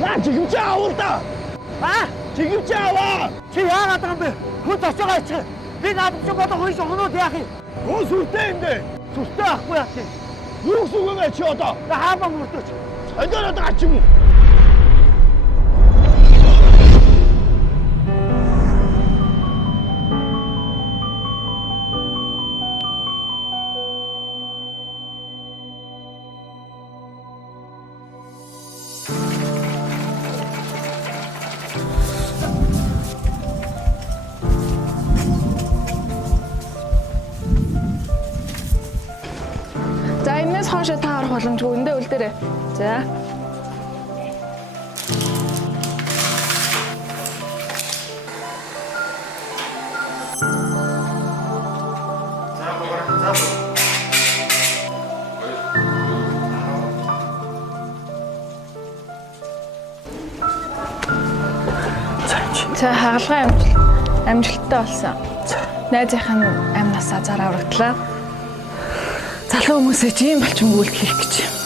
Наа жигэмч аавал да. Жигэмч аваа. Чи яагаад байгаа юм бэ? Хүн зочоогоо ичих. Би надад ч бодох хойш өгнөд яах юм? Гоо сүртэй юм дээ. Зүртэй ахгүй яах юм? Юу гэсэн үг вэ чи одоо? Хаамаа мөрдөж. Хойдороо дач юм уу? За энэс хойш та харах боломжгүй эндээ үлдээрэй. За. За хаалгаа амжилттай болсон. Найзынхаа амнасаа зараа урагдлаа. Залуу хүмүүсээ ч ийм болчмгүй үйлдэл хийх гэж.